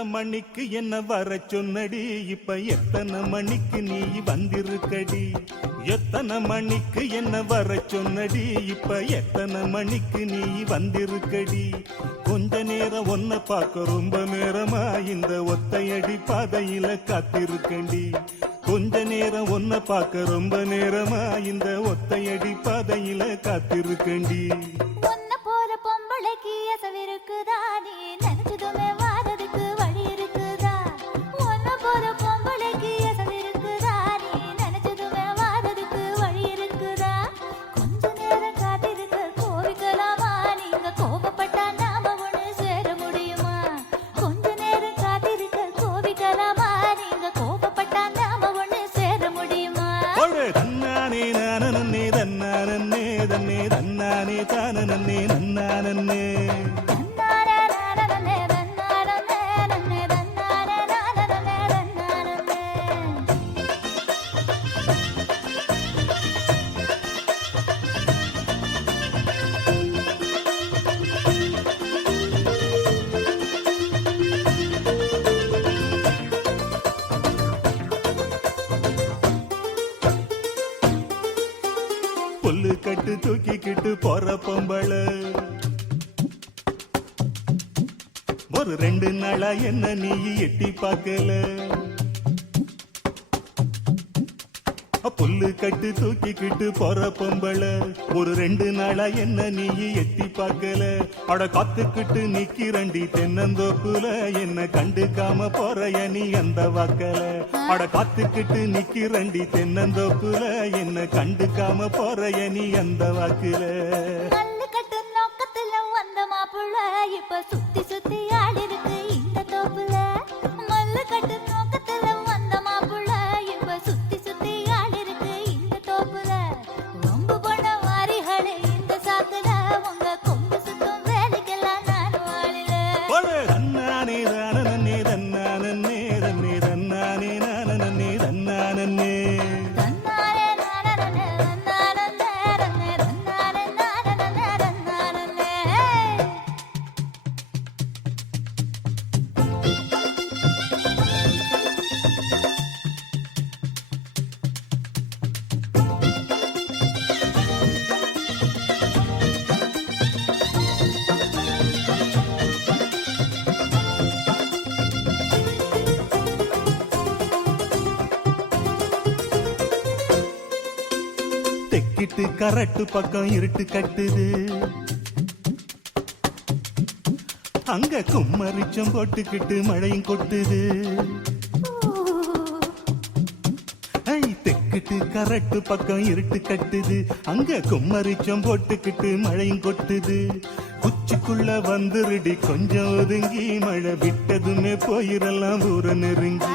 எத்தனை மணிக்கு என்ன வர சொன்னடி, இப்ப எத்தனை மணிக்கு நீ வந்திருக்கடி. எத்தனை மணிக்கு என்ன வர சொன்னடி, இப்ப எத்தனை மணிக்கு நீ வந்திருக்கடி. கொஞ்ச நேரம் ஒன்ன பார்க்க ரொம்ப நேரமா இந்த ஒத்தையடி பாதையில காத்திருக்கண்டி. கொஞ்ச நேரம் ஒன்ன பார்க்க ரொம்ப நேரமா இந்த ஒத்தையடி பாதையில காத்திருக்கண்டி. தன்னானே நானே தன்னானே தன்னே தன்னானே தானே நன்னானே புல்லு கட்டு தூக்கிக்கிட்டு போற பொம்பள ஒரு 2 நாளா என்ன நீ எட்டி பார்க்கல. புல்லு கட்டு தூக்கிக்கிட்டு போற பொம்பள ஒரு 2 நாளா என்ன நீ எட்டி பார்க்கல. அட காத்துக்கிட்டு நிக்கிறண்டி தென்னந்தோப்புல என்ன கண்டுக்காம போறைய நீ அந்த வாக்கல. அட காத்துக்கிட்டு நிக்கிறண்டி தென்னந்தோப்புல என்ன கண்டுக்காம போறைய நீ அந்த வாக்குல. இப்ப சுத்தி சுத்தி ஆடி இருக்கு இந்த தோப்புல. மல்லு கட்டு நோக்கத்துல வந்த மாப்புள்ள இப்ப சுத்தி சுத்தி ஆடி இருக்கு இந்த தோப்புல. ரொம்ப போன வாரிகளே இந்த சாக்குல உங்க கொம்பு சுத்தும் வேலைக்கெல்லாம் நான் வாழில. தன்னானே தானே தன்னானே தன்னே தன்னானே நானே தன்னானே தெக்கிட்டு கரட்டு பக்கம் இருட்டு கட்டுது. அங்க கும்மரிச்சம் போட்டுக்கிட்டு மழையும் கொட்டுது. தெக்கிட்டு கரட்டு பக்கம் இருட்டு கட்டுது. அங்க கும்மரிச்சம் போட்டுக்கிட்டு மழையும் கொட்டுது. குச்சிக்குள்ள வந்துருடி கொஞ்சம் ஒதுங்கி மழை விட்டதுமே போயிரலாம் ஊர நெருங்கி.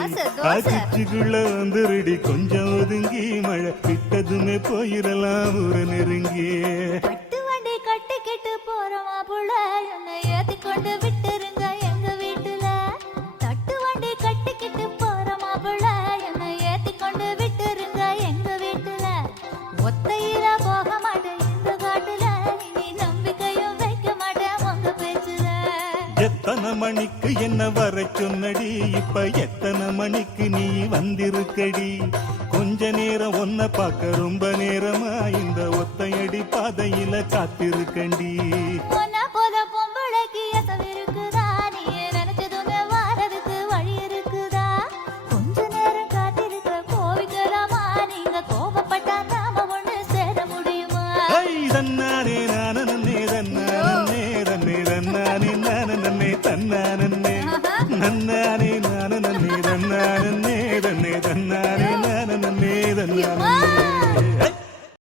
குச்சிக்குள்ள வந்துருடி கொஞ்சம் ஒதுங்கி மழை விட்டதுமே போயிரலாம் ஊர நெருங்கி. கட்டிக்கிட்டு போறோமா புள்ள என்னை ஏத்தி கொண்டு விட்டுருங்க எங்க வீட்டுல. தட்டு வண்டி கட்டிக்கிட்டு போறோமா புள்ள என்னை ஏத்தி கொண்டு விட்டுருங்க எங்க வீட்டுல. ஒத்தையில போக மாட்டேன் இந்த காட்டுல, இனி நம்பிக்கையும் வைக்க மாட்டேன் உங்க பேச்சுல. எத்தனை மணிக்கு என்ன வர சொன்னடி, இப்ப எத்தனை மணிக்கு நீ வந்திருக்கடி. கொஞ்ச நேரம் ஒன்ன பார்க்க ரொம்ப நேரமா இந்த ஒத்தையடி பாதையில காத்திருக்கண்டி. பொம்பளைக்கு இருக்குதா, நீ நினைச்சதுமே வாரதுக்கு வழி இருக்குதா. கொஞ்ச நேரம் காத்திருக்க கோவிக்கலாமா, நீங்க கோபப்பட்டா நாம ஒண்ணு சேர முடியுமா. தன்னானே நானே தன்னானே தன்னே தன்னானே நானே தன்னானே நன்னானே நானே